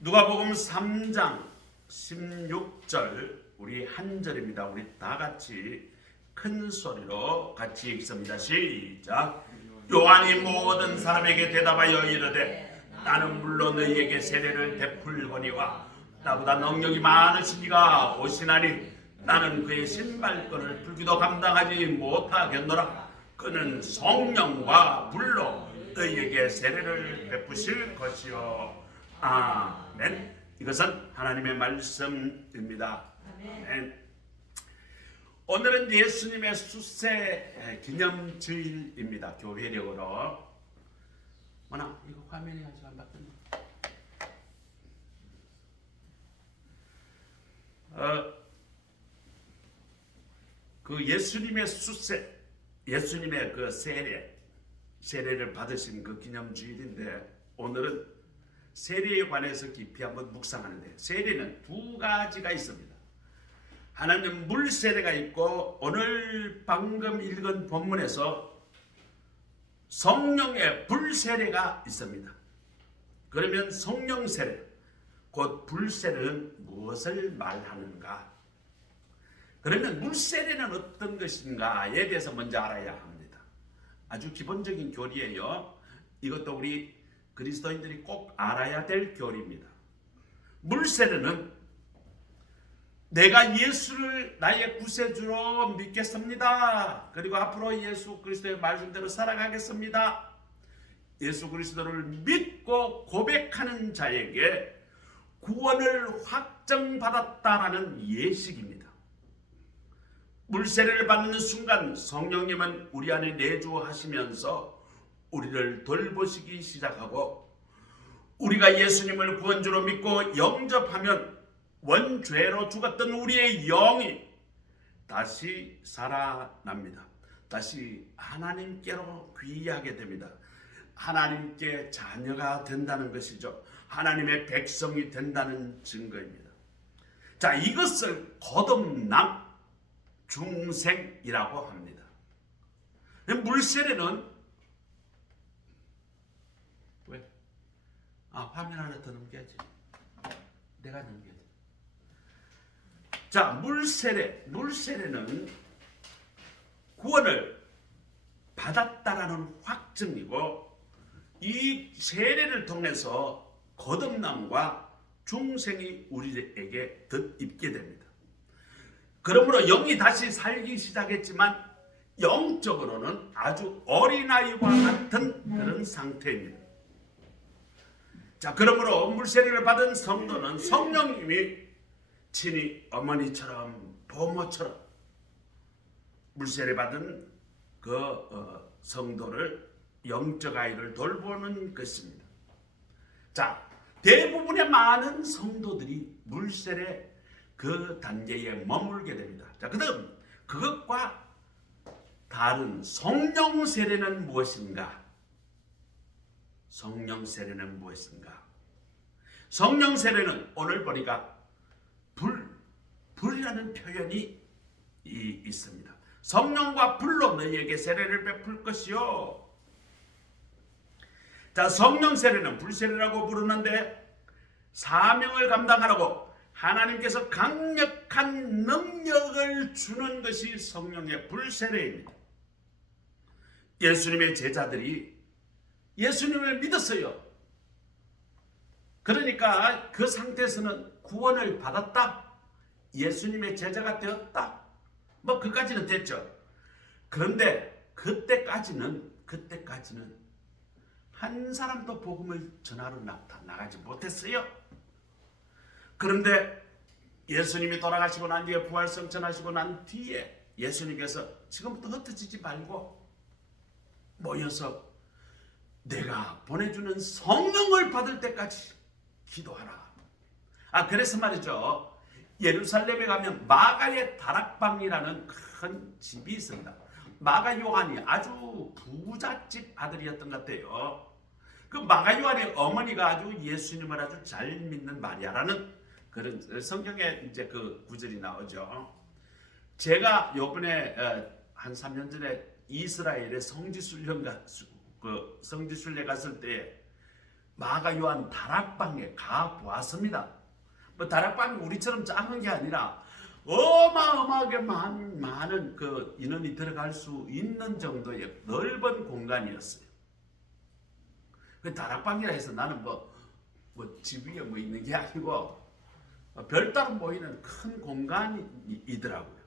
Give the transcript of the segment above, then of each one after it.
누가복음 3장 16절 우리 한 절입니다. 우리 다 같이 큰 소리로 같이 읽습니다. 시작. 요한이 모든 사람에게 대답하여 이르되 나는 물론 너희에게 세례를 베풀거니와 나보다 능력이 많으신 이가 오시나니 나는 그의 신발끈을 풀기도 감당하지 못하겠노라. 그는 성령과 불로 너희에게 세례를 베푸실 것이요. 아멘. 이것은 하나님의 말씀입니다. 아멘. 오늘은 예수님의 수세 기념주일입니다. 교회력으로. 뭐나 이거 화면이 아직 안 바뀌었네. 그 예수님의 수세, 예수님의 그 세례를 받으신 그 기념주일인데 오늘은 세례에 관해서 깊이 한번 묵상하는데 세례는 두 가지가 있습니다. 하나는 물 세례가 있고 오늘 방금 읽은 본문에서 성령의 불 세례가 있습니다. 그러면 성령 세례, 곧 불 세례는 무엇을 말하는가? 그러면 물 세례는 어떤 것인가에 대해서 먼저 알아야 합니다. 아주 기본적인 교리예요. 이것도 우리 그리스도인들이 꼭 알아야 될 교리입니다. 물세례는 내가 예수를 나의 구세주로 믿겠습니다. 그리고 앞으로 예수 그리스도의 말씀대로 살아가겠습니다. 예수 그리스도를 믿고 고백하는 자에게 구원을 확정받았다라는 예식입니다. 물세례를 받는 순간 성령님은 우리 안에 내주하시면서 우리를 돌보시기 시작하고 우리가 예수님을 구원주로 믿고 영접하면 원죄로 죽었던 우리의 영이 다시 살아납니다. 다시 하나님께로 귀하게 됩니다. 하나님께 자녀가 된다는 것이죠. 하나님의 백성이 된다는 증거입니다. 자, 이것을 거듭남 중생이라고 합니다. 물세례는 화면 하나 더 넘겨야지. 내가 넘겨야 돼. 자, 물세례는 구원을 받았다라는 확증이고 이 세례를 통해서 거듭남과 중생이 우리에게 덧입게 됩니다. 그러므로 영이 다시 살기 시작했지만 영적으로는 아주 어린아이와 같은 그런 상태입니다. 자, 그러므로 물세례를 받은 성도는 성령님이 친히 어머니처럼 부모처럼 물세례 받은 그 성도를 영적 아이를 돌보는 것입니다. 자, 대부분의 많은 성도들이 물세례 그 단계에 머물게 됩니다. 자, 그다음 그것과 다른 성령 세례는 무엇인가? 성령 세례는 무엇인가? 성령 세례는 오늘 보니까 불이라는 표현이 있습니다. 성령과 불로 너희에게 세례를 베풀 것이요. 자, 성령 세례는 불세례라고 부르는데 사명을 감당하라고 하나님께서 강력한 능력을 주는 것이 성령의 불세례입니다. 예수님의 제자들이 예수님을 믿었어요. 그러니까 그 상태에서는 구원을 받았다. 예수님의 제자가 되었다. 뭐 그까지는 됐죠. 그런데 그때까지는 한 사람도 복음을 전하러 나가지 못했어요. 그런데 예수님이 돌아가시고 난 뒤에 부활승천하시고 난 뒤에 예수님께서 지금부터 흩어지지 말고 모여서 내가 보내주는 성령을 받을 때까지 기도하라. 그래서 말이죠. 예루살렘에 가면 마가의 다락방이라는 큰 집이 있습니다. 마가 요한이 아주 부잣집 아들이었던 것 같아요. 그 마가 요한의 어머니가 아주 예수님을 아주 잘 믿는 마리아라는 그런 성경에 이제 그 구절이 나오죠. 제가 요번에 한 3년 전에 이스라엘의 성지순례 갔을 때 마가 요한 다락방에 가 보았습니다. 뭐 다락방이 우리처럼 작은 게 아니라 어마어마하게 많은 그 인원이 들어갈 수 있는 정도의 넓은 공간이었어요. 그 다락방이라 해서 나는 뭐 집 위에 뭐 있는 게 아니고 별따로 보이는 큰 공간이더라고요.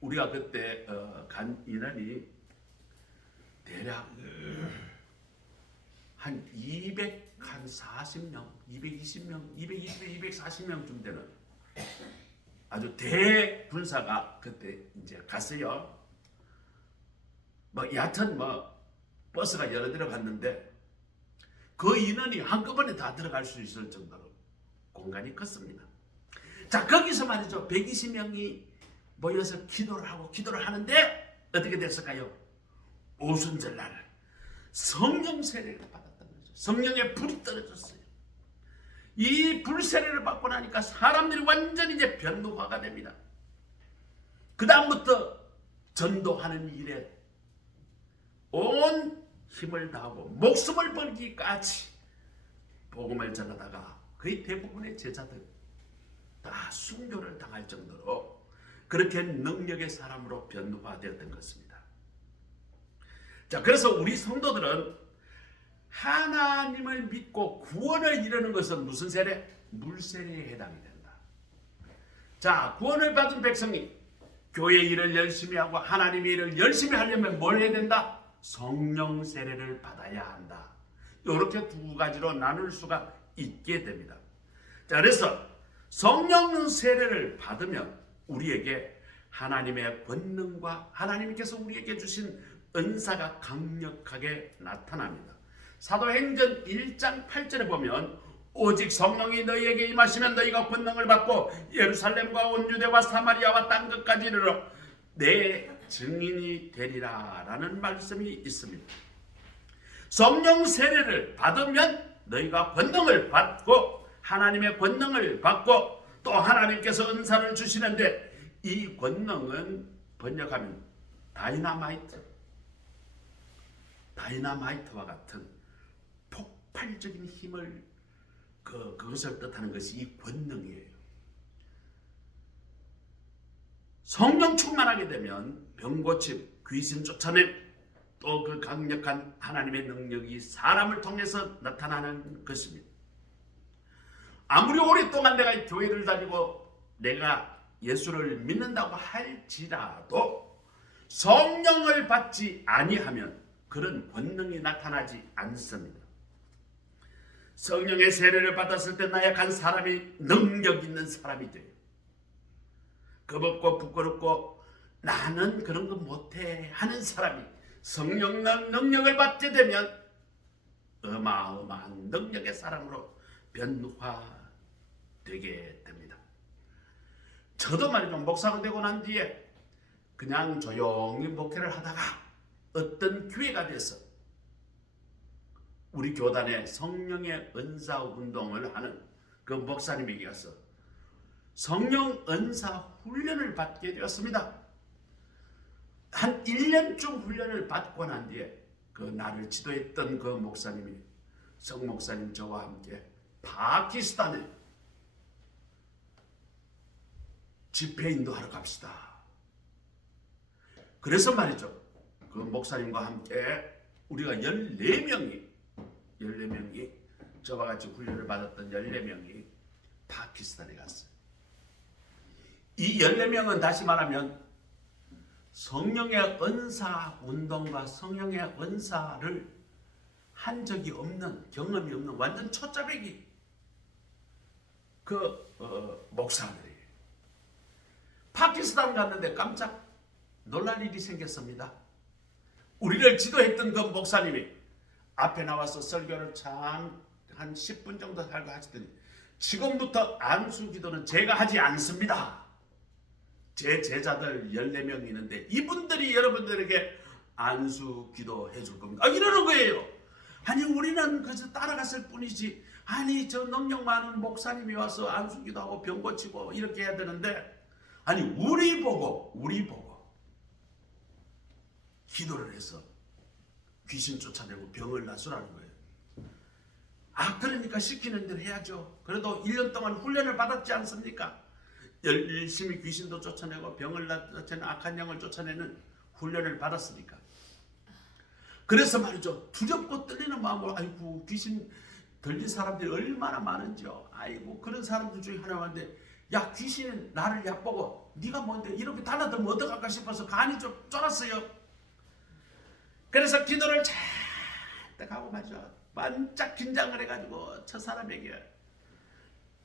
우리가 그때 간 인원이 대략 한 240명, 220명, 220, 240명쯤 되는 아주 대군사가 그때 이제 갔어요. 뭐 여하튼 뭐 버스가 여러 대로 갔는데 그 인원이 한꺼번에 다 들어갈 수 있을 정도로 공간이 컸습니다. 자, 거기서 말이죠. 120명이 모여서 기도를 하는데 어떻게 됐을까요? 오순절날 성령 세례를 받았다는 거죠. 성령의 불이 떨어졌어요. 이 불 세례를 받고 나니까 사람들이 완전히 이제 변화가 됩니다. 그 다음부터 전도하는 일에 온 힘을 다하고 목숨을 걸기까지 복음을 전하다가 거의 대부분의 제자들 다 순교를 당할 정도로 그렇게 능력의 사람으로 변화되었던 것입니다. 자, 그래서 우리 성도들은 하나님을 믿고 구원을 이루는 것은 무슨 세례? 물세례에 해당이 된다. 자, 구원을 받은 백성이 교회 일을 열심히 하고 하나님의 일을 열심히 하려면 뭘 해야 된다? 성령 세례를 받아야 한다. 이렇게 두 가지로 나눌 수가 있게 됩니다. 자, 그래서 성령 세례를 받으면 우리에게 하나님의 권능과 하나님께서 우리에게 주신 은사가 강력하게 나타납니다. 사도행전 1장 8절에 보면 오직 성령이 너희에게 임하시면 너희가 권능을 받고 예루살렘과 온 유대와 사마리아와 땅 끝까지 이르러 내 증인이 되리라 라는 말씀이 있습니다. 성령 세례를 받으면 너희가 권능을 받고 하나님의 권능을 받고 또 하나님께서 은사를 주시는데 이 권능은 번역하면 다이나마이트와 같은 폭발적인 힘을 그것을 뜻하는 것이 이 권능이에요. 성령 충만하게 되면 병고침, 귀신 쫓아냄, 또 그 강력한 하나님의 능력이 사람을 통해서 나타나는 것입니다. 아무리 오랫동안 내가 교회를 다니고 내가 예수를 믿는다고 할지라도 성령을 받지 아니하면 그런 권능이 나타나지 않습니다. 성령의 세례를 받았을 때 나약한 사람이 능력 있는 사람이 돼요. 겁없고 부끄럽고 나는 그런 거 못해 하는 사람이 성령 능력을 받게 되면 어마어마한 능력의 사람으로 변화되게 됩니다. 저도 말이죠. 목사가 되고 난 뒤에 그냥 조용히 목회를 하다가 어떤 기회가 돼서 우리 교단에 성령의 은사 운동을 하는 그 목사님에게 가서 성령 은사 훈련을 받게 되었습니다. 한 1년쯤 훈련을 받고 난 뒤에 그 나를 지도했던 그 목사님이 성 목사님 저와 함께 파키스탄에 집회 인도하러 갑시다. 그래서 말이죠. 그 목사님과 함께 우리가 14명이 저와 같이 훈련을 받았던 14명이 파키스탄에 갔어요. 이 14명은 다시 말하면 성령의 은사 운동과 성령의 은사를 한 적이 없는, 경험이 없는 완전 초짜배기 목사들이에요. 파키스탄 갔는데 깜짝 놀랄 일이 생겼습니다. 우리를 지도했던 그 목사님이 앞에 나와서 설교를 참 한 10분 정도 하고 하시더니 지금부터 안수기도는 제가 하지 않습니다. 제 제자들 14명이 있는데 이분들이 여러분들에게 안수기도 해줄 겁니다. 이러는 거예요. 아니 우리는 그저 따라갔을 뿐이지, 아니 저 능력 많은 목사님이 와서 안수기도하고 병 고치고 이렇게 해야 되는데, 아니 우리 보고 기도를 해서 귀신 쫓아내고 병을 나수라는 거예요. 그러니까 시키는 대로 해야죠. 그래도 1년 동안 훈련을 받았지 않습니까? 열심히 귀신도 쫓아내고 병을 쫓아내는 악한 영을 쫓아내는 훈련을 받았으니까. 그래서 말이죠. 두렵고 떨리는 마음으로 아이고 귀신 들린 사람들이 얼마나 많은지요. 아이고 그런 사람들 중에 하나인데 야 귀신이 나를 얕보고 네가 뭔데 이렇게 달라들면 어떡할까 싶어서 간이 좀 쫄았어요. 그래서 기도를 잔뜩 하고 말이죠. 반짝 긴장을 해가지고 저 사람에게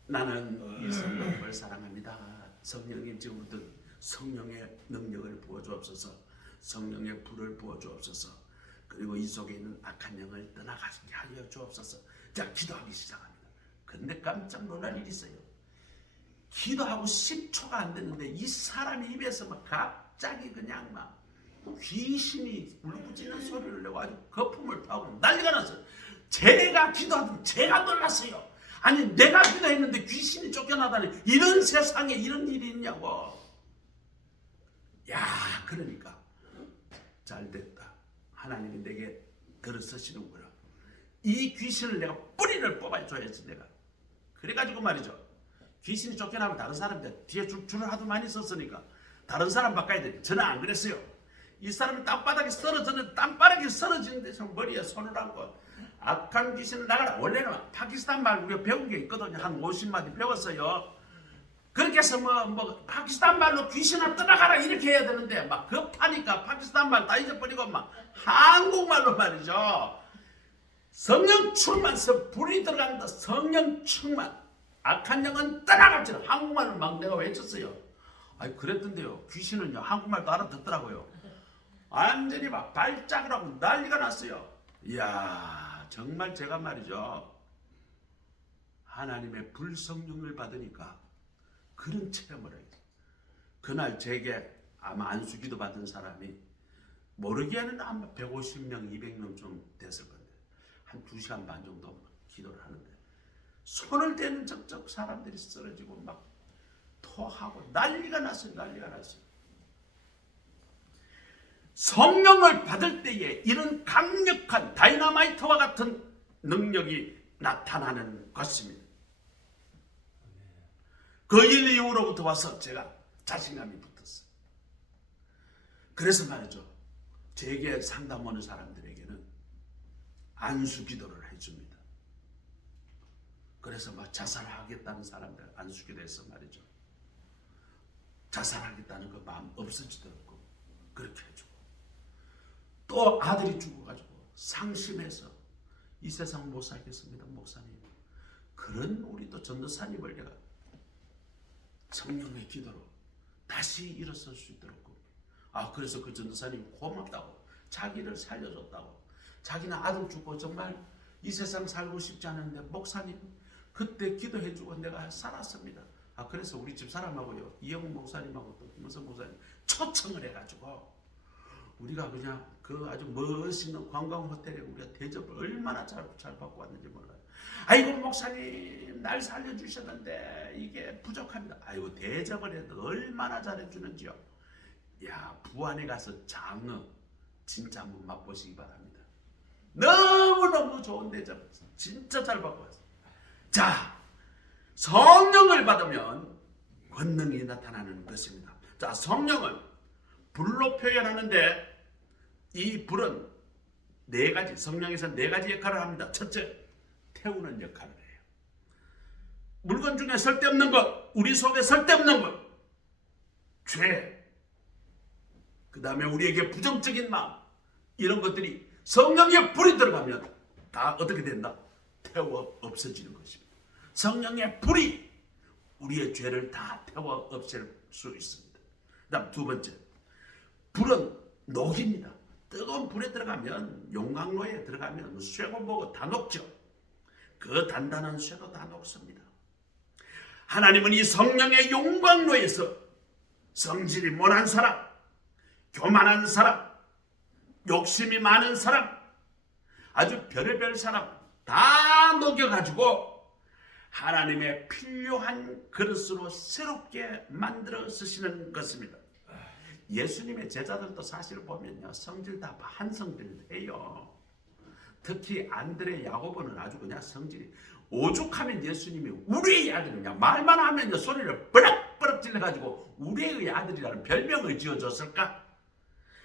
나는 이 성령을 사랑합니다. 성령님 지금부터 성령의 능력을 부어주옵소서. 성령의 불을 부어주옵소서. 그리고 이 속에 있는 악한 영을 떠나가게 하여 주옵소서. 자 기도하기 시작합니다. 근데 깜짝 놀랄 일이 있어요. 기도하고 10초가 안 됐는데 이 사람이 입에서 막 갑자기 그냥 막 귀신이 울부짖는 소리를 내고 아주 거품을 타고 난리가 났어요. 제가 기도하던 제가 놀랐어요. 아니 내가 기도했는데 귀신이 쫓겨나다니 이런 세상에 이런 일이 있냐고. 야 그러니까 잘됐다. 하나님이 내게 들어서시는구나. 이 귀신을 내가 뿌리를 뽑아줘야지 내가. 그래가지고 말이죠. 귀신이 쫓겨나면 다른 사람들 뒤에 줄을 하도 많이 썼으니까 다른 사람 바꿔야 돼. 저는 안 그랬어요. 이 사람이 땅바닥에 쓰러졌는데 땅바닥에 쓰러지는 데서 머리에 손을 얹고 악한 귀신을 나가라. 원래는 파키스탄 말 우리가 배운 게 있거든요. 한 50마디 배웠어요. 그렇게 해서 파키스탄 말로 귀신아 떠나가라 이렇게 해야 되는데 막 급하니까 파키스탄 말 다 잊어버리고 막 한국말로 말이죠. 성령 충만서 불이 들어간다. 성령 충만. 악한 영은 떠나갔죠. 한국말로 막 내가 외쳤어요. 아니 그랬던데요. 귀신은요 한국말도 알아듣더라고요. 완전히 막 발작을 하고 난리가 났어요. 이야 정말 제가 말이죠. 하나님의 불성령을 받으니까 그런 체험을 해요. 그날 제게 아마 안수기도 받은 사람이 모르기에는 아마 150명, 200명쯤 됐을 건데 한 2시간 반 정도 기도를 하는데 손을 대는 적적 사람들이 쓰러지고 막 토하고 난리가 났어요. 난리가 났어요. 성령을 받을 때에 이런 강력한 다이너마이트와 같은 능력이 나타나는 것입니다. 그 일 이후로부터 와서 제가 자신감이 붙었어요. 그래서 말이죠. 제게 상담 오는 사람들에게는 안수 기도를 해줍니다. 그래서 막 자살하겠다는 사람들 안수 기도해서 말이죠. 자살하겠다는 그 마음 없어지도록 그렇게 해주고 또 아들이 죽어가지고 상심해서 이 세상 못 살겠습니다 목사님. 그런 우리 또 전도사님을 내가 성령의 기도로 다시 일어설 수 있도록 그래서 그 전도사님이 고맙다고 자기를 살려줬다고 자기는 아들 죽고 정말 이 세상 살고 싶지 않은데 목사님 그때 기도해주고 내가 살았습니다. 그래서 우리 집 사람하고요 이영훈 목사님하고 또 김원선 목사님 초청을 해가지고 우리가 그냥 그 아주 멋있는 관광 호텔에 우리가 대접을 얼마나 잘 받고 왔는지 몰라요. 아이고 목사님 날 살려주셨는데 이게 부족합니다. 아이고 대접을 해도 얼마나 잘해주는지요. 야 부안에 가서 장어 진짜 한번 맛보시기 바랍니다. 너무너무 좋은 대접 진짜 잘 받고 왔어요. 자 성령을 받으면 권능이 나타나는 것입니다. 자 성령은 불로 표현하는데 이 불은 네 가지 성령에서 네 가지 역할을 합니다. 첫째 태우는 역할을 해요. 물건 중에 쓸데없는 것 우리 속에 쓸데없는 것 죄 그 다음에 우리에게 부정적인 마음 이런 것들이 성령의 불이 들어가면 다 어떻게 된다? 태워 없어지는 것입니다. 성령의 불이 우리의 죄를 다 태워 없앨 수 있습니다. 그 다음 두 번째 불은 녹입니다. 뜨거운 불에 들어가면 용광로에 들어가면 쇠고 뭐고 다 녹죠. 그 단단한 쇠도 다 녹습니다. 하나님은 이 성령의 용광로에서 성질이 못난 사람, 교만한 사람, 욕심이 많은 사람, 아주 별의별 사람 다 녹여가지고 하나님의 필요한 그릇으로 새롭게 만들어 쓰시는 것입니다. 예수님의 제자들도 사실 보면요 성질 다 반성질해요. 특히 안드레 야고보는 아주 그냥 성질이 오죽하면 예수님이 우리의 아들이냐 말만 하면 소리를 버럭버럭 질러가지고 우리의 아들이라는 별명을 지어줬을까?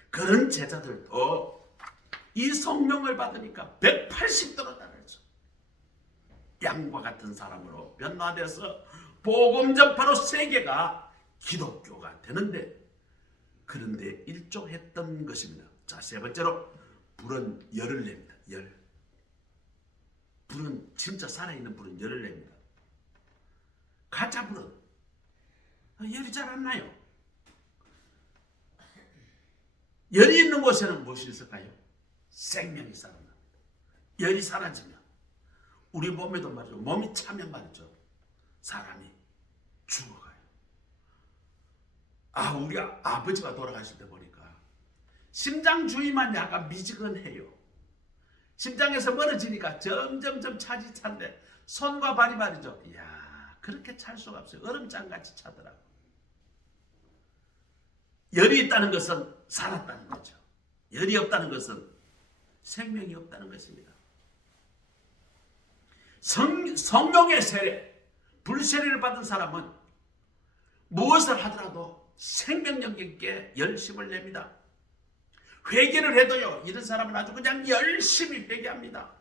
그런 제자들도 이 성령을 받으니까 180도로 달라져 양과 같은 사람으로 변화돼서 복음 전파로 세계가 기독교가 되는데, 그런데 일조했던 것입니다. 자, 세 번째로 불은 열을 냅니다. 열. 불은 진짜 살아있는 불은 열을 냅니다. 가짜 불은 열이 잘 안 나요. 열이 있는 곳에는 무엇이 있을까요? 생명이 살아납니다. 열이 사라지면 우리 몸에도 말이죠. 몸이 차면 말이죠. 사람이 죽어가요. 우리 아버지가 돌아가실 때 보니까 심장 주위만 약간 미지근해요. 심장에서 멀어지니까 점점점 차지 찬데 손과 발이 말이죠. 이야, 그렇게 찰 수가 없어요. 얼음장같이 차더라고. 열이 있다는 것은 살았다는 거죠. 열이 없다는 것은 생명이 없다는 것입니다. 성령의 세례, 불세례를 받은 사람은 무엇을 하더라도 생명력 있게 열심을 냅니다. 회개를 해도요, 이런 사람은 아주 그냥 열심히 회개합니다.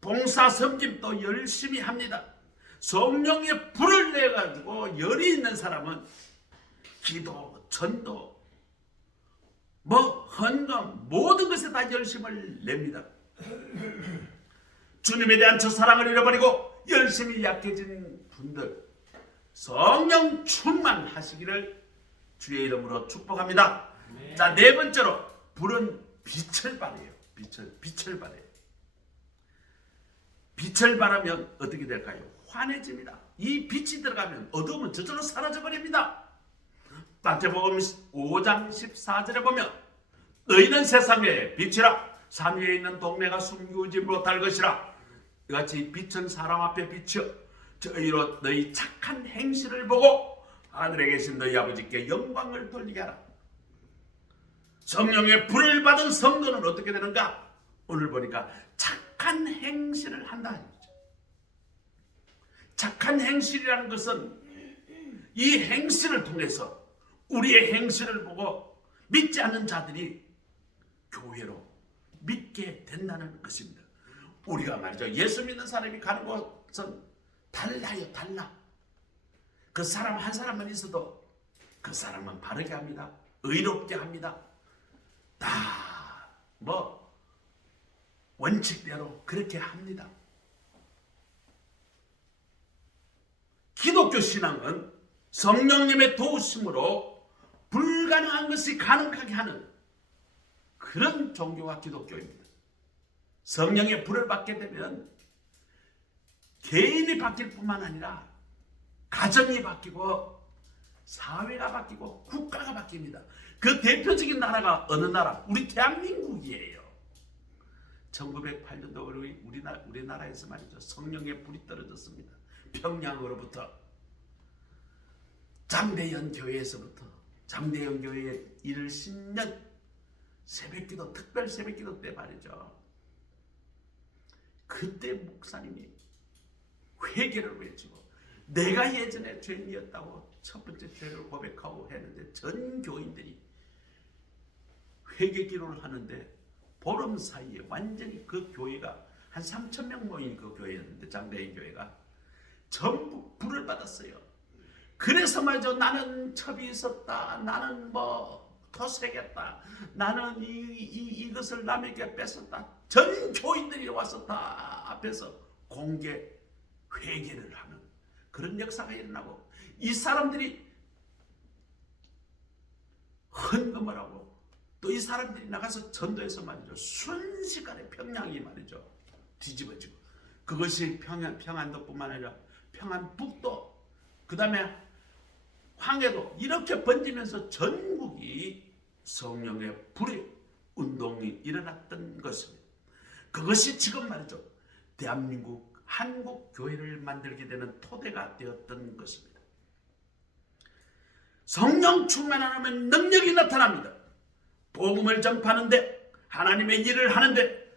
봉사 섬김도 열심히 합니다. 성령의 불을 내가지고 열이 있는 사람은 기도, 전도, 헌금 모든 것에 다 열심을 냅니다. 주님에 대한 첫사랑을 잃어버리고 열심히 약해진 분들, 성령 충만하시기를 주의 이름으로 축복합니다. 네. 자, 네 번째로 불은 빛을 발해요. 빛을 발해요. 빛을 발하면 어떻게 될까요? 환해집니다. 이 빛이 들어가면 어두움은 저절로 사라져버립니다. 마태복음 5장 14절에 보면 너희는 세상의 빛이라 산 위에 있는 동네가 숨기지 못할 것이라 이같이 빛은 사람 앞에 비추어 저희로 너희 착한 행실을 보고 하늘에 계신 너희 아버지께 영광을 돌리게 하라. 성령의 불을 받은 성도는 어떻게 되는가? 오늘 보니까 착한 행실을 한다. 착한 행실이라는 것은 이 행실을 통해서 우리의 행실을 보고 믿지 않는 자들이 교회로 믿게 된다는 것입니다. 우리가 말이죠, 예수 믿는 사람이 가는 곳은 달라요. 달라. 그 사람 한 사람만 있어도 그 사람은 바르게 합니다. 의롭게 합니다. 다 원칙대로 그렇게 합니다. 기독교 신앙은 성령님의 도우심으로 불가능한 것이 가능하게 하는 그런 종교가 기독교입니다. 성령의 불을 받게 되면 개인이 바뀔 뿐만 아니라 가정이 바뀌고 사회가 바뀌고 국가가 바뀝니다. 그 대표적인 나라가 어느 나라? 우리 대한민국이에요. 1908년도 우리나라에서 말이죠, 성령의 불이 떨어졌습니다. 평양으로부터 장대현 교회에서부터 장대현 교회에 이를 10년 새벽기도, 특별 새벽기도 때 말이죠, 그때 목사님이 회개를 외치고 내가 예전에 죄인이었다고 첫 번째 죄를 고백하고 했는데 전 교인들이 회개 기도를 하는데 보름 사이에 완전히 그 교회가 한 3,000명 모인 그 교회였는데 장대인 교회가 전부 불을 받았어요. 그래서 말이죠, 나는 첩이 있었다, 나는 토색했다, 나는 이것을 남에게 뺏었다, 전 교인들이 와서 다 앞에서 공개 회개를 하는 그런 역사가 일어나고, 이 사람들이 헌금을 하고 또 이 사람들이 나가서 전도해서 말이죠, 순식간에 평양이 말이죠 뒤집어지고, 그것이 평안도뿐만 아니라 평안북도, 그 다음에 황해도 이렇게 번지면서 전국이 성령의 불의 운동이 일어났던 것입니다. 그것이 지금 말이죠, 대한민국 한국 교회를 만들게 되는 토대가 되었던 것입니다. 성령 충만하면 능력이 나타납니다. 복음을 전파하는데, 하나님의 일을 하는데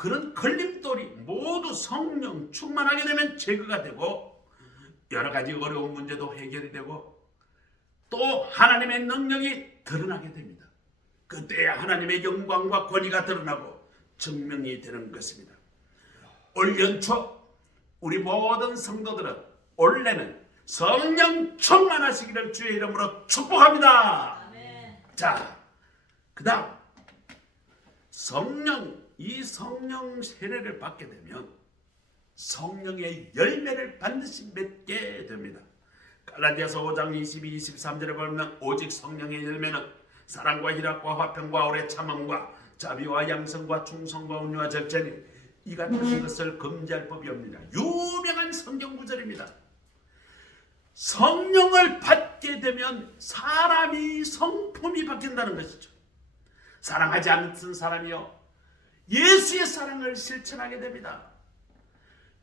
그런 걸림돌이 모두 성령 충만하게 되면 제거가 되고 여러 가지 어려운 문제도 해결이 되고 또 하나님의 능력이 드러나게 됩니다. 그때 하나님의 영광과 권위가 드러나고 증명이 되는 것입니다. 올 연초 우리 모든 성도들은 올해는 성령 충만하시기를 주의 이름으로 축복합니다. 아멘. 자, 그 다음 이 성령 세례를 받게 되면 성령의 열매를 반드시 맺게 됩니다. 갈라디아서 5장 22, 23절에 보면 오직 성령의 열매는 사랑과 희락과 화평과 오래 참음과 자비와 양성과 충성과 온유와 절제니 이 같은 것을 금지할 법이 없느냐. 유명한 성경 구절입니다. 성령을 받게 되면 사람이 성품이 바뀐다는 것이죠. 사랑하지 않는 사람이요 예수의 사랑을 실천하게 됩니다.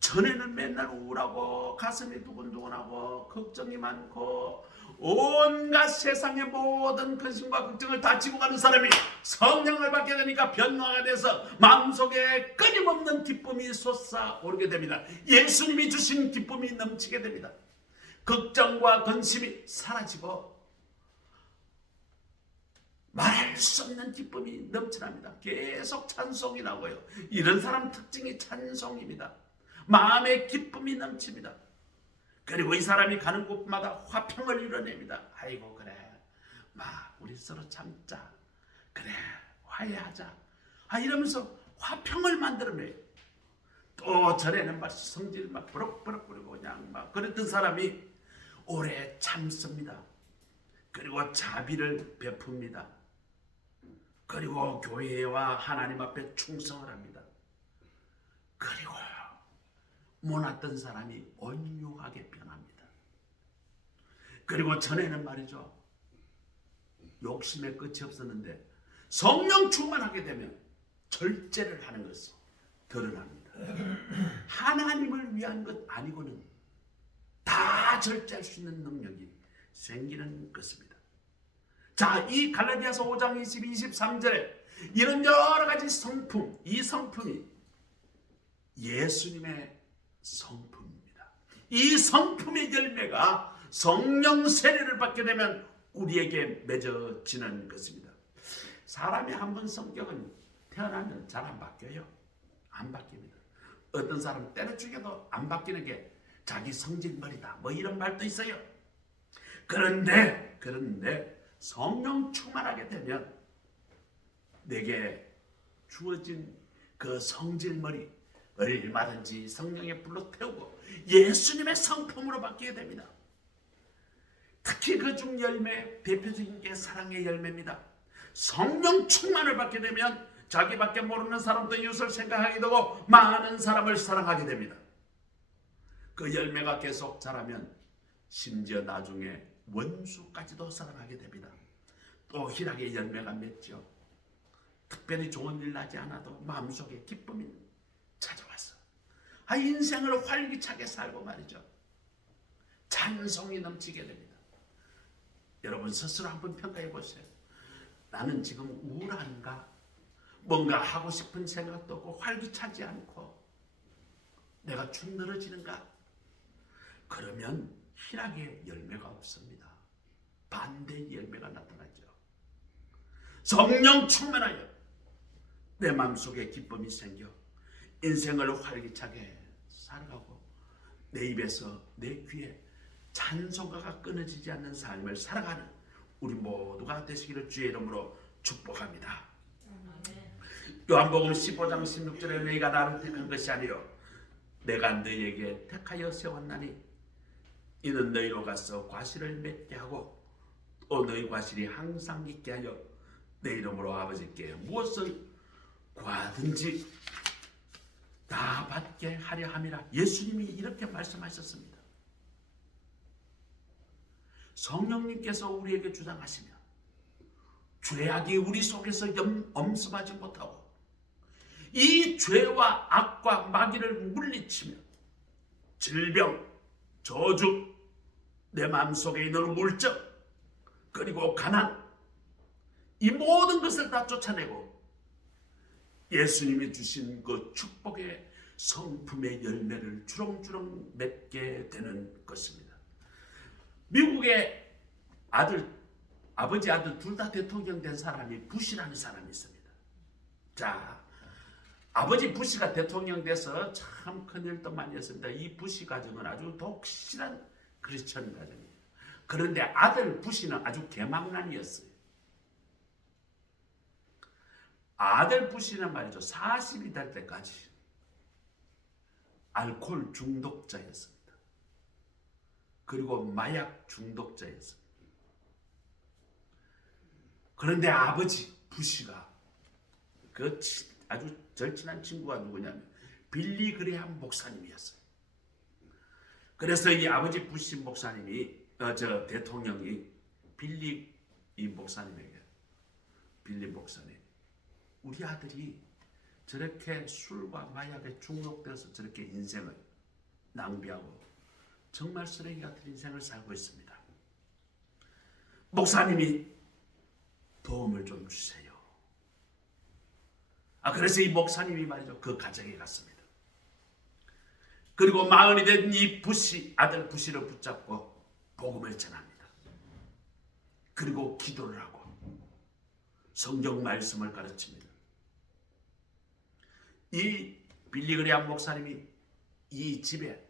전에는 맨날 우울하고 가슴이 두근두근하고 걱정이 많고 온갖 세상의 모든 근심과 걱정을 다 지고 가는 사람이 성령을 받게 되니까 변화가 돼서 마음속에 끊임없는 기쁨이 솟아오르게 됩니다. 예수님이 주신 기쁨이 넘치게 됩니다. 걱정과 근심이 사라지고 말할 수 없는 기쁨이 넘쳐납니다. 계속 찬송이 나고요. 이런 사람 특징이 찬송입니다. 마음의 기쁨이 넘칩니다. 그리고 이 사람이 가는 곳마다 화평을 이뤄냅니다. 아이고 그래 우리 서로 참자, 그래 화해하자, 이러면서 화평을 만들어내요. 또 전에는 성질 버럭버럭 부리고 그냥 그랬던 사람이 오래 참습니다. 그리고 자비를 베풉니다. 그리고 교회와 하나님 앞에 충성을 합니다. 그리고 모났던 사람이 온유하게 변합니다. 그리고 전에는 말이죠, 욕심의 끝이 없었는데 성령 충만하게 되면 절제를 하는 것으로 드러납니다. 하나님을 위한 것 아니고는 다 절제할 수 있는 능력이 생기는 것입니다. 자, 이 갈라디아서 5장 22, 23절에 이런 여러 가지 성품, 이 성품이 예수님의 성품입니다. 이 성품의 열매가 성령 세례를 받게 되면 우리에게 맺어지는 것입니다. 사람이 한번 성격은 태어나면 잘 안 바뀌어요. 안 바뀝니다. 어떤 사람은 때려 죽여도 안 바뀌는 게 자기 성질머리다 이런 말도 있어요. 그런데 성령 충만하게 되면 내게 주어진 그 성질머리 얼마든지 성령의 불로 태우고 예수님의 성품으로 바뀌게 됩니다. 특히 그중 열매 대표적인 게 사랑의 열매입니다. 성령 충만을 받게 되면 자기밖에 모르는 사람도 이웃을 생각하게 되고 많은 사람을 사랑하게 됩니다. 그 열매가 계속 자라면 심지어 나중에 원수까지도 사랑하게 됩니다. 또 희락의 열매가 맺죠. 특별히 좋은 일 나지 않아도 마음속에 기쁨이 찾아왔어. 인생을 활기차게 살고 말이죠. 찬송이 넘치게 됩니다. 여러분 스스로 한번 평가해 보세요. 나는 지금 우울한가? 뭔가 하고 싶은 생각도 없고 활기차지 않고 내가 축 늘어지는가? 그러면 희락의 열매가 없습니다. 반대의 열매가 나타나죠. 성령 충만하여 내 마음속에 기쁨이 생겨 인생을 활기차게 살아가고 내 입에서 내 귀에 찬송가가 끊어지지 않는 삶을 살아가는 우리 모두가 되시기를 주의 이름으로 축복합니다. 요한복음 15장 16절에 너희가 나를 택한 것이 아니요 내가 너희에게 택하여 세웠나니 이는 너희로 가서 과실을 맺게 하고 또 너희 과실이 항상 있게 하여 내 이름으로 아버지께 무엇을 구하든지 다 받게 하려 함이라. 예수님이 이렇게 말씀하셨습니다. 성령님께서 우리에게 주장하시며 죄악이 우리 속에서 엄습하지 못하고 이 죄와 악과 마귀를 물리치며 질병, 저주, 내 마음속에 있는 우울증 그리고 가난 이 모든 것을 다 쫓아내고 예수님이 주신 그 축복의 성품의 열매를 주렁주렁 맺게 되는 것입니다. 미국의 아버지 아들 둘 다 대통령 된 사람이 부시라는 사람이 있습니다. 자, 아버지 부시가 대통령 돼서 참 큰일도 많이 했습니다. 이 부시 가정은 아주 독실한 크리스천 가정이에요. 그런데 아들 부시는 아주 개망난이었어요. 아들 부시는 말이죠, 40이 될 때까지 알코올 중독자였습니다. 그리고 마약 중독자였습니다. 그런데 아버지 부시가 그 아주 절친한 친구가 누구냐면 빌리 그레함 목사님이었어요. 그래서 이 아버지 부시 목사님이 대통령이 빌리 목사님, 우리 아들이 저렇게 술과 마약에 중독되어서 저렇게 인생을 낭비하고 정말 쓰레기 같은 인생을 살고 있습니다. 목사님이 도움을 좀 주세요. 그래서 이 목사님이 말이죠, 그 가정에 갔습니다. 그리고 마흔이 된 이 아들 부시를 붙잡고 복음을 전합니다. 그리고 기도를 하고 성경 말씀을 가르칩니다. 이 빌리 그레함 목사님이 이 집에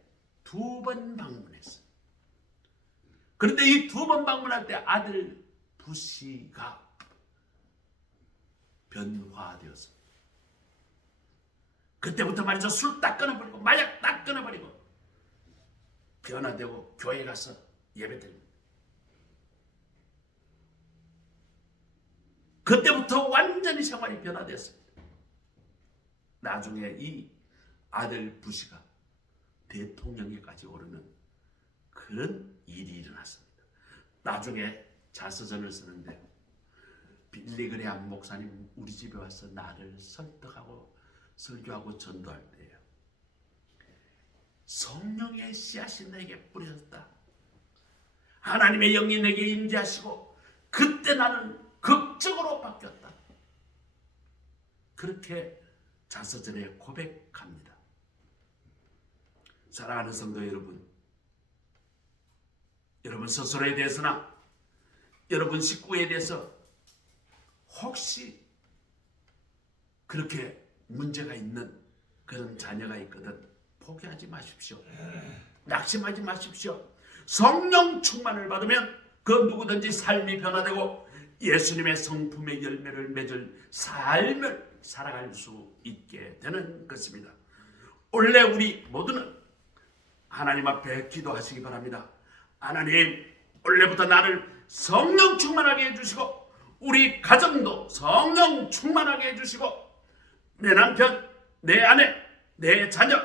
2번 방문했어요. 그런데 이 2번 방문할 때 아들 부시가 변화되었습니다. 그때부터 말이죠, 술 딱 끊어버리고 마약 딱 끊어버리고 변화되고 교회 가서 예배드립니다. 그때부터 완전히 생활이 변화됐습니다. 나중에 이 아들 부시가 대통령에까지 오르는 그런 일이 일어났습니다. 나중에 자서전을 쓰는데 빌리 그레함 목사님 우리 집에 와서 나를 설득하고 설교하고 전도할 때예요. 성령의 씨앗이 내게 뿌려졌다. 하나님의 영이 내게 임재하시고 그때 나는 극적으로 바뀌었다. 그렇게 자서전에 고백합니다. 사랑하는 성도 여러분, 여러분 스스로에 대해서나 여러분 식구에 대해서 혹시 그렇게 문제가 있는 그런 자녀가 있거든 포기하지 마십시오. 낙심하지 마십시오. 성령 충만을 받으면 그 누구든지 삶이 변화되고 예수님의 성품의 열매를 맺을 삶을 살아갈 수 있게 되는 것입니다. 원래 우리 모두는 하나님 앞에 기도하시기 바랍니다. 하나님, 원래부터 나를 성령 충만하게 해주시고 우리 가정도 성령 충만하게 해주시고 내 남편, 내 아내, 내 자녀,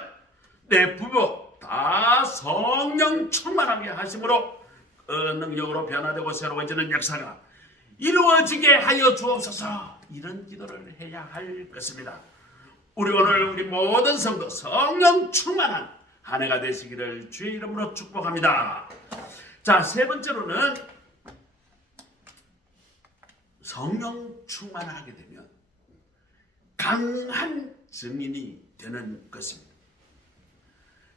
내 부부 다 성령 충만하게 하심으로 그 능력으로 변화되고 새로워지는 역사가 이루어지게 하여 주옵소서. 이런 기도를 해야 할 것입니다. 우리 오늘 우리 모든 성도 성령 충만한 한 해가 되시기를 주의 이름으로 축복합니다. 자, 세 번째로는 성령 충만하게 되면 강한 증인이 되는 것입니다.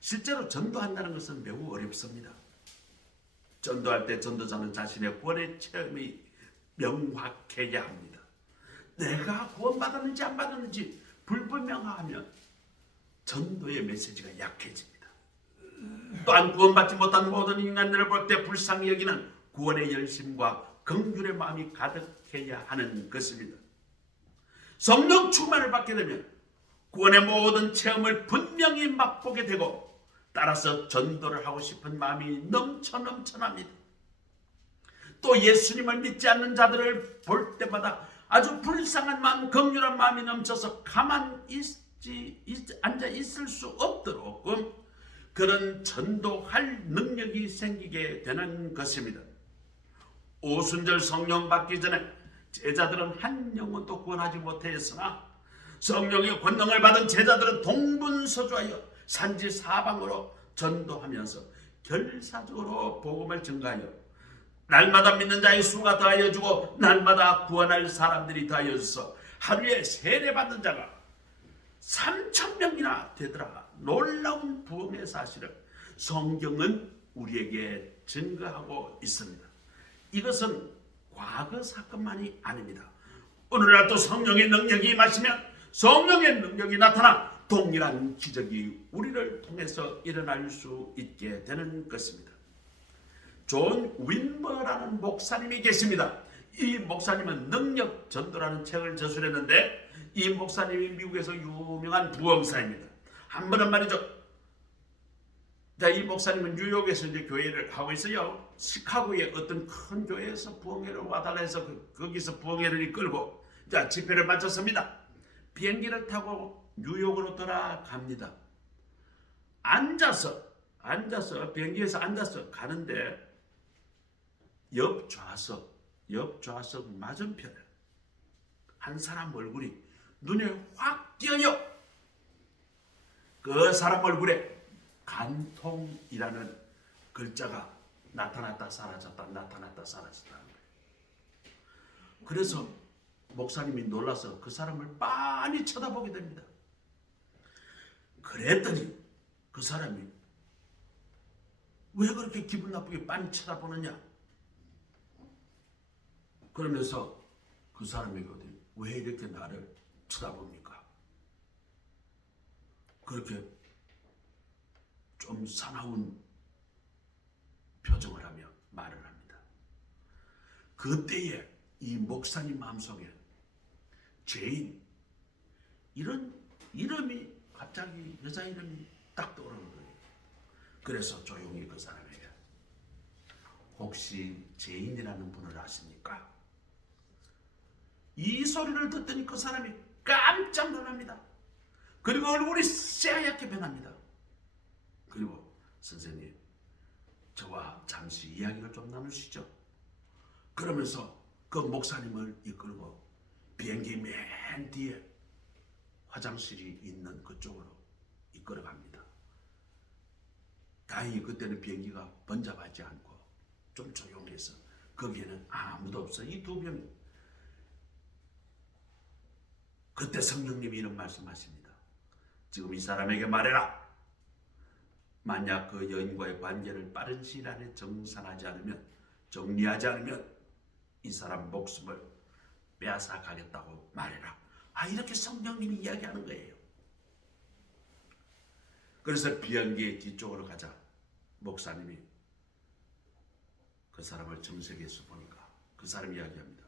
실제로 전도한다는 것은 매우 어렵습니다. 전도할 때 전도자는 자신의 구원의 체험이 명확해야 합니다. 내가 구원받았는지 안 받았는지 불분명하면 전도의 메시지가 약해집니다. 또한 구원받지 못한 모든 인간들을 볼 때 불쌍히 여기는 구원의 열심과 긍휼의 마음이 가득해야 하는 것입니다. 성령 충만을 받게 되면 구원의 모든 체험을 분명히 맛보게 되고 따라서 전도를 하고 싶은 마음이 넘쳐납니다. 또 예수님을 믿지 않는 자들을 볼 때마다 아주 불쌍한 마음, 긍휼한 마음이 넘쳐서 가만 앉아 있을 수 없도록 그런 전도할 능력이 생기게 되는 것입니다. 오순절 성령 받기 전에 제자들은 한 영혼도 구원하지 못했으나 성령의 권능을 받은 제자들은 동분서주하여 산지 사방으로 전도하면서 결사적으로 복음을 증가하여 날마다 믿는 자의 수가 더하여지고 날마다 구원할 사람들이 더하여져서 하루에 세례받는 자가 3,000명이나 되더라. 놀라운 부흥의 사실을 성경은 우리에게 증거하고 있습니다. 이것은 과거 사건만이 아닙니다. 오늘날도 성령의 능력이 임하시면 성령의 능력이 나타나 동일한 기적이 우리를 통해서 일어날 수 있게 되는 것입니다. 존 윈버라는 목사님이 계십니다. 이 목사님은 능력 전도라는 책을 저술했는데 이 목사님이 미국에서 유명한 부흥사입니다. 한 번은 말이죠. 이 목사님은 뉴욕에서 이제 교회를 하고 있어요. 시카고의 어떤 큰 교회에서 부흥회를 와달라 해서 거기서 부흥회를 이끌고 집회를 마쳤습니다. 비행기를 타고 뉴욕으로 돌아갑니다. 앉아서 비행기에서 앉아서 가는데 옆 좌석 맞은편에 한 사람 얼굴이 눈에 확 띄어요. 그 사람 얼굴에 간통이라는 글자가 나타났다 사라졌다 나타났다 사라졌다는 거예요. 그래서 목사님이 놀라서 그 사람을 빤히 쳐다보게 됩니다. 그랬더니 그 사람이 왜 그렇게 기분 나쁘게 빤히 쳐다보느냐? 그러면서 그 사람이거든. 왜 이렇게 나를 쳐다봅니까? 그렇게 좀 사나운 표정을 하며 말을 합니다. 그때에 이 목사님 마음속에 죄인 이런 이름이 갑자기 여자 이름이 딱 떠오르는 거예요. 그래서 조용히 그 사람에게 혹시 죄인이라는 분을 아십니까? 이 소리를 듣더니 그 사람이 깜짝 놀랍니다. 그리고 얼굴이 새하얗게 변합니다. 그리고 선생님, 저와 잠시 이야기를 좀 나누시죠. 그러면서 그 목사님을 이끌고 비행기 맨 뒤에 화장실이 있는 그쪽으로 이끌어갑니다. 다행히 그때는 비행기가 번잡하지 않고 좀 조용해서 거기에는 아무도 없어. 이 두 명이. 그때 성령님이 이런 말씀하십니다. 지금 이 사람에게 말해라. 만약 그 여인과의 관계를 빠른 시일 안에 정산하지 않으면, 정리하지 않으면 이 사람 목숨을 빼앗아 가겠다고 말해라. 이렇게 성령님이 이야기하는 거예요. 그래서 비행기의 뒤쪽으로 가자 목사님이 그 사람을 정색해서 보니까 그 사람이 이야기합니다.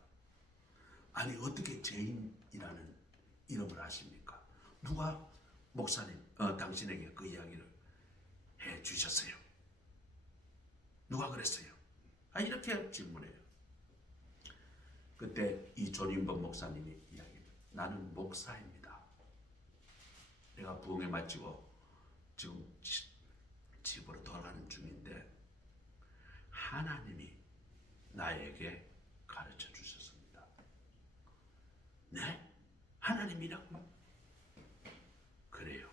아니 어떻게 죄인이라는 이름을 아십니까? 누가 목사님 당신에게 그 이야기를 해 주셨어요? 누가 그랬어요? 이렇게 질문해요. 그때 이 존인범 목사님이 이야기합니다. 나는 목사입니다. 내가 부흥회 마치고 지금 집으로 돌아가는 중인데 하나님이 나에게 가르쳐 주셨습니다. 네? 하나님이라고? 그래요.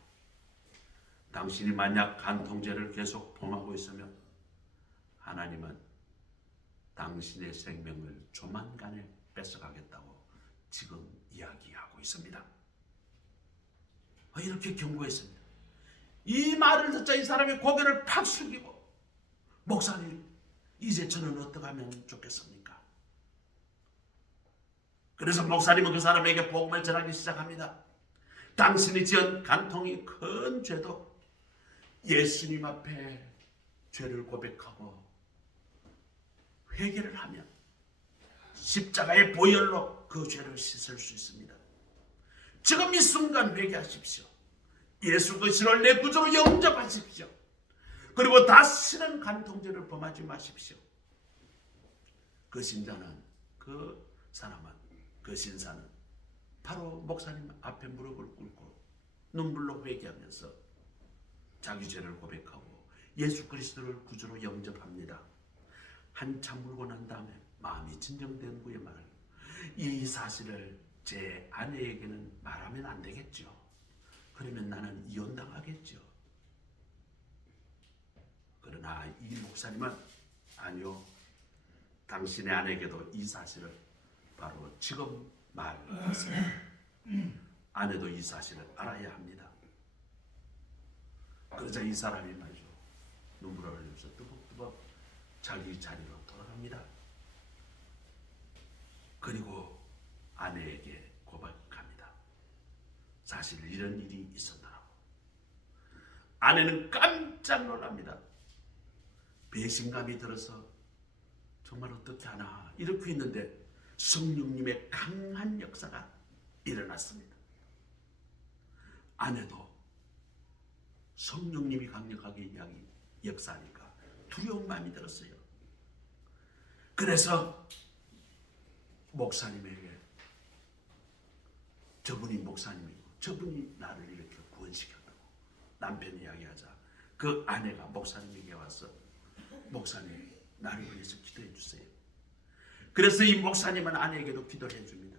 당신이 만약 간통죄를 계속 범하고 있으면 하나님은 당신의 생명을 조만간에 뺏어가겠다고 지금 이야기하고 있습니다. 이렇게 경고했습니다. 이 말을 듣자 이 사람이 고개를 팍 숙이고 목사님 이제 저는 어떻게 하면 좋겠습니까? 그래서 목사님은 그 사람에게 복음을 전하기 시작합니다. 당신이 지은 간통이 큰 죄도 예수님 앞에 죄를 고백하고 회개를 하면 십자가의 보혈로 그 죄를 씻을 수 있습니다. 지금 이 순간 회개하십시오. 예수 그리스도를 내 구주로 영접하십시오. 그리고 다시는 간통죄를 범하지 마십시오. 그 신자는, 그 사람은, 그 신사는 바로 목사님 앞에 무릎을 꿇고 눈물로 회개하면서 자기 죄를 고백하고 예수 그리스도를 구주로 영접합니다. 한참 울고 난 다음에 마음이 진정된 후에 말을, 이 사실을 제 아내에게는 말하면 안 되겠죠. 그러면 나는 이혼당하겠죠. 그러나 이 목사님은 아니요, 당신의 아내에게도 이 사실을 바로 지금 말했습니다. 아내도 이 사실을 알아야 합니다. 그러자 이 사람이 말이죠, 눈물을 흘리면서 뜨벅뜨벅 자기 자리로 돌아갑니다. 그리고 아내에게 고백합니다. 사실 이런 일이 있었더라고. 아내는 깜짝 놀랍니다. 배신감이 들어서 정말 어떻게 하나 이렇게 있는데 성령님의 강한 역사가 일어났습니다. 아내도 성령님이 강력하게 역사하니까 두려운 마음이 들었어요. 그래서 목사님에게, 저분이 목사님이고 저분이 나를 이렇게 구원시켰다고 남편이 이야기하자 그 아내가 목사님에게 와서, 목사님 나를 위해서 기도해 주세요. 그래서 이 목사님은 아내에게도 기도를 해줍니다.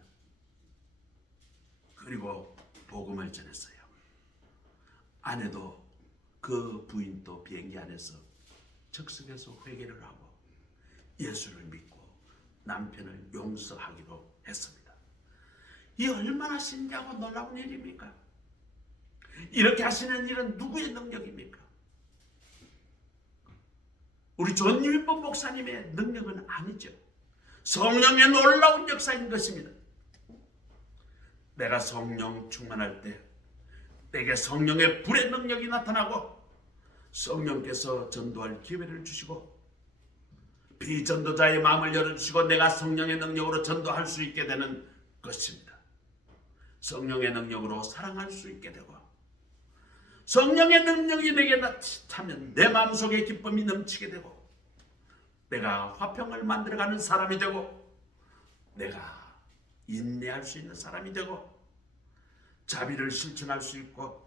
그리고 복음을 전했어요. 아내도 그 부인도 비행기 안에서 즉석에서 회개를 하고 예수를 믿고 남편을 용서하기로 했습니다. 이 얼마나 신기하고 놀라운 일입니까? 이렇게 하시는 일은 누구의 능력입니까? 우리 존 유인범 목사님의 능력은 아니죠. 성령의 놀라운 역사인 것입니다. 내가 성령 충만할 때 내게 성령의 불의 능력이 나타나고 성령께서 전도할 기회를 주시고 비전도자의 마음을 열어주시고 내가 성령의 능력으로 전도할 수 있게 되는 것입니다. 성령의 능력으로 사랑할 수 있게 되고 성령의 능력이 내게 나타나면 내 마음속에 기쁨이 넘치게 되고 내가 화평을 만들어가는 사람이 되고 내가 인내할 수 있는 사람이 되고 자비를 실천할 수 있고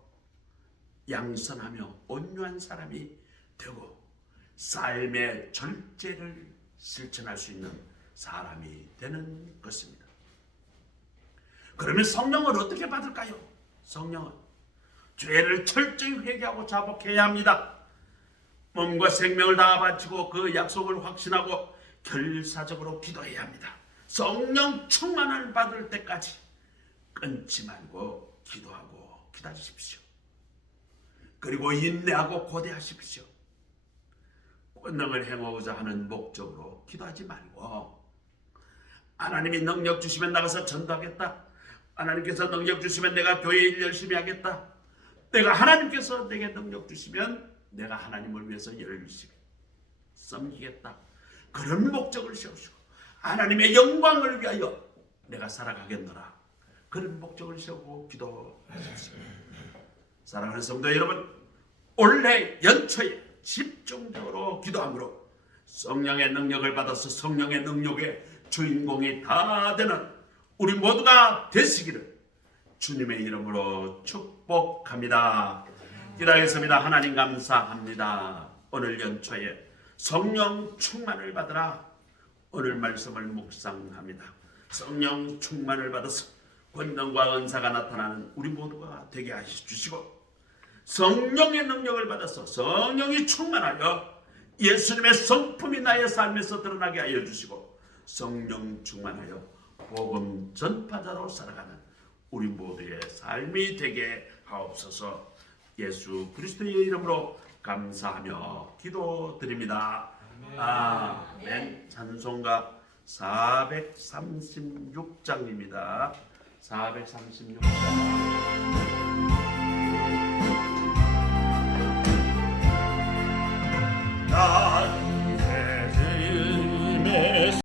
양선하며 온유한 사람이 되고 삶의 절제를 실천할 수 있는 사람이 되는 것입니다. 그러면 성령을 어떻게 받을까요? 성령은 죄를 철저히 회개하고 자복해야 합니다. 몸과 생명을 다 바치고 그 약속을 확신하고 결사적으로 기도해야 합니다. 성령 충만을 받을 때까지 끊지 말고 기도하고 기다리십시오. 그리고 인내하고 고대하십시오. 권능을 행하고자 하는 목적으로 기도하지 말고 하나님이 능력 주시면 나가서 전도하겠다. 하나님께서 능력 주시면 내가 교회 일 열심히 하겠다. 내가 하나님께서 내게 능력 주시면 내가 하나님을 위해서 열심히 섬기겠다. 그런 목적을 세우시고 하나님의 영광을 위하여 내가 살아가겠노라. 그런 목적을 세우고 기도하십시오. 사랑하는 성도 여러분, 올해 연초에 집중적으로 기도함으로 성령의 능력을 받아서 성령의 능력의 주인공이 다 되는 우리 모두가 되시기를 주님의 이름으로 축복합니다. 기도하겠습니다. 하나님 감사합니다. 오늘 연초에 성령 충만을 받으라. 오늘 말씀을 묵상합니다. 성령 충만을 받아서 권능과 은사가 나타나는 우리 모두가 되게 하시주시고 성령의 능력을 받아서 성령이 충만하여 예수님의 성품이 나의 삶에서 드러나게 하여 주시고 성령 충만하여 복음 전파자로 살아가는 우리 모두의 삶이 되게 하옵소서. 예수 그리스도의 이름으로 감사하며 기도드립니다. 아멘. 찬송가 436장입니다. 436장.